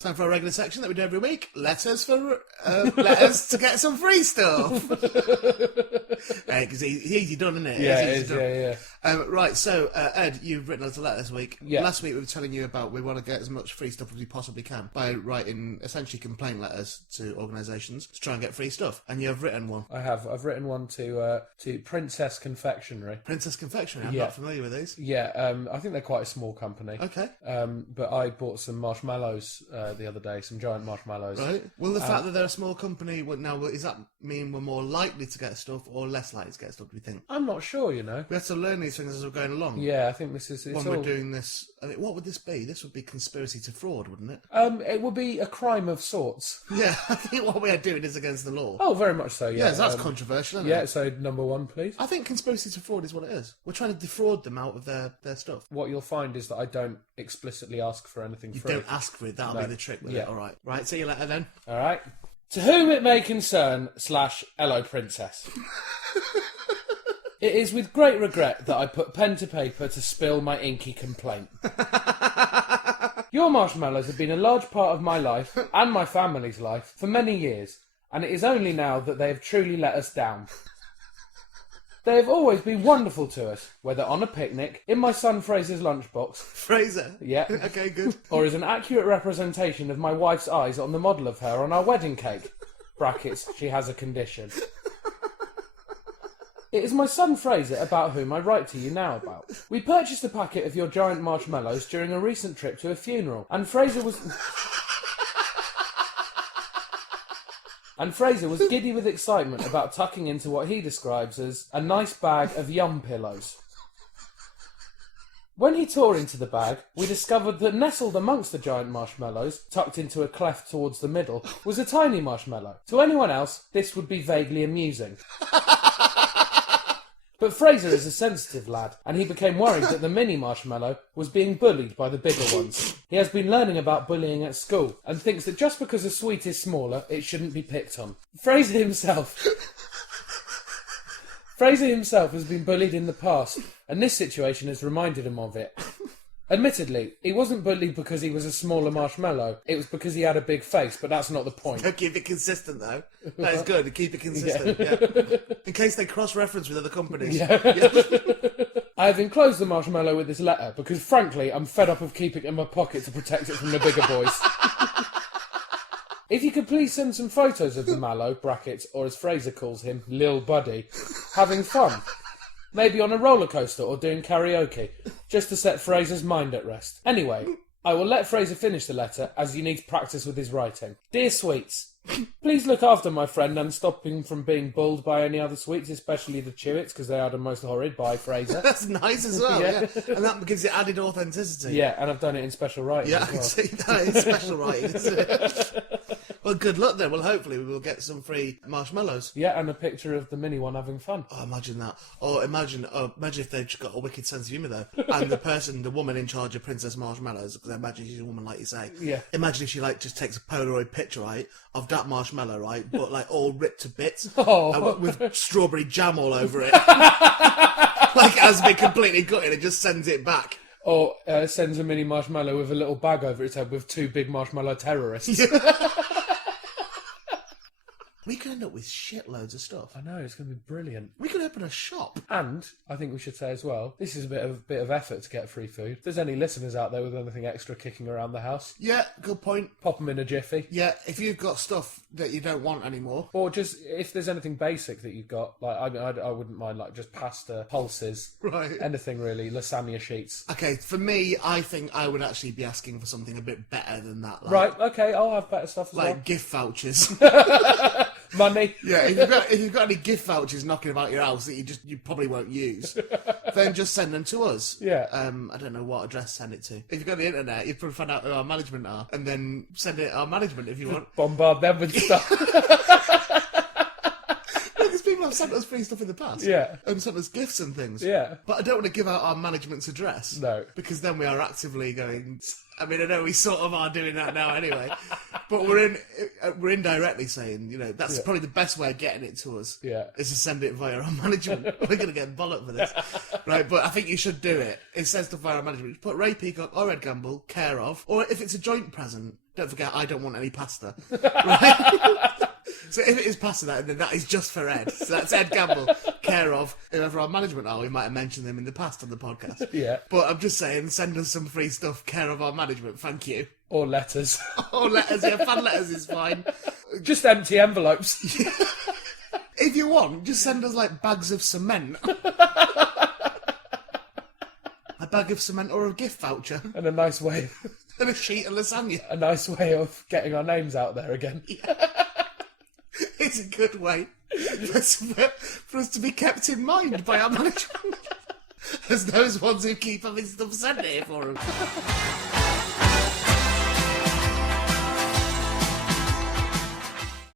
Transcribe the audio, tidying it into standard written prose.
Time for our regular section that we do every week. Letters to get some free stuff. Because easy done, isn't it? Yeah, it is, yeah. Right, so Ed, you've written us a letter this week. Yeah. Last week we were telling you about we want to get as much free stuff as we possibly can by writing essentially complaint letters to organisations to try and get free stuff. And you've written one. I have. I've written one to Princess Confectionery. Princess Confectionery? I'm not familiar with these. Yeah, I think they're quite a small company. Okay. But I bought some marshmallows the other day, some giant marshmallows. Right. Well, the fact that they're a small company, now, does that mean we're more likely to get stuff or less likely to get stuff, do we think? I'm not sure, you know. We have to learn these things as we're going along. Yeah, I think this is... When we're doing this... I mean, what would this be? This would be conspiracy to fraud, wouldn't it? It would be a crime of sorts. Yeah, I think what we are doing is against the law. Oh, very much so, yeah. Yeah, that's controversial, isn't it? Yeah, it? so number one, please. I think conspiracy to fraud is what it is. We're trying to defraud them out of their stuff. What you'll find is that I don't explicitly ask for anything free. You don't ask for it, that'll be the trick with it. All right. Right, see you later then. All right. To whom it may concern / hello princess. It is with great regret that I put pen to paper to spill my inky complaint. Your marshmallows have been a large part of my life and my family's life for many years, and it is only now that they have truly let us down. They have always been wonderful to us, whether on a picnic, in my son Fraser's lunchbox... Fraser? Yeah. Okay, good. Or as an accurate representation of my wife's eyes on the model of her on our wedding cake. Brackets, she has a condition. It is my son Fraser about whom I write to you now about. We purchased a packet of your giant marshmallows during a recent trip to a funeral, and Fraser was giddy with excitement about tucking into what he describes as a nice bag of yum pillows. When he tore into the bag, we discovered that nestled amongst the giant marshmallows, tucked into a cleft towards the middle, was a tiny marshmallow. To anyone else, this would be vaguely amusing. But Fraser is a sensitive lad, and he became worried that the mini marshmallow was being bullied by the bigger ones. He has been learning about bullying at school, and thinks that just because a sweet is smaller, it shouldn't be picked on. Fraser himself has been bullied in the past, and this situation has reminded him of it. Admittedly, he wasn't bullied because he was a smaller marshmallow. It was because he had a big face, but that's not the point. Keep it consistent, though. That is good. Keep it consistent. Yeah. In case they cross-reference with other companies. Yeah. I have enclosed the marshmallow with this letter because, frankly, I'm fed up of keeping it in my pocket to protect it from the bigger boys. If you could please send some photos of the mallow, brackets, or as Fraser calls him, Lil Buddy, having fun. Maybe on a roller coaster or doing karaoke, just to set Fraser's mind at rest. Anyway, I will let Fraser finish the letter, as he needs practice with his writing. Dear Sweets, please look after my friend and stop him from being bulled by any other sweets, especially the Chewits, because they are the most horrid, by Fraser. That's nice as well, yeah. And that gives it added authenticity. Yeah, and I've done it in special writing as well. I can see that in special writing, isn't it? Well, good luck then. Well, hopefully we will get some free marshmallows. Yeah, and a picture of the mini one having fun. Oh, imagine that. Or imagine if they've got a wicked sense of humour, though. And the woman in charge of Princess Marshmallows, because I imagine she's a woman, like you say. Yeah. Imagine if she, just takes a Polaroid picture, right, of that marshmallow, right, but, all ripped to bits. With strawberry jam all over it. As been completely gutted and just sends it back. Or sends a mini marshmallow with a little bag over its head with 2 big marshmallow terrorists. Yeah. We could end up with shitloads of stuff. I know, it's going to be brilliant. We could open a shop. And, I think we should say as well, this is a bit of effort to get free food. If there's any listeners out there with anything extra kicking around the house... Yeah, good point. Pop them in a jiffy. Yeah, if you've got stuff that you don't want anymore. Or just, if there's anything basic that you've got, I wouldn't mind, just pasta, pulses. Right. Anything really, lasagna sheets. Okay, for me, I think I would actually be asking for something a bit better than that. Right, okay, I'll have better stuff as well. Like gift vouchers. Money. Yeah, if you've got any gift vouchers knocking about your house that you probably won't use, then just send them to us. Yeah. I don't know what address to send it to. If you've got the internet, you'd probably find out who our management are, and then send it to our management if you want. Bombard them with stuff. Because people have sent us free stuff in the past. Yeah. And sent us gifts and things. Yeah. But I don't want to give out our management's address. No. Because then we are actively going... I mean, I know we sort of are doing that now anyway, but we're indirectly saying, that's probably the best way of getting it to us. Yeah. Is to send it via our management. We're going to get bollocked for this. Right, but I think you should do it. It says to via our management. Put Ray Peacock or Ed Gamble, care of. Or if it's a joint present, don't forget, I don't want any pasta. Right? So if it is pasta, then that is just for Ed. So that's Ed Gamble, care of whoever our management are. We might have mentioned them in the past on the podcast. Yeah. But I'm just saying, send us some free stuff, care of our management. Thank you. Or letters. Or letters, yeah, fan letters is fine. Just empty envelopes. If you want, just send us like bags of cement. A bag of cement or a gift voucher. And a nice way. And a sheet of lasagna. A nice way of getting our names out there again. Yeah. It's a good way for us to be kept in mind by our management. As those ones who keep having stuff sent here for them.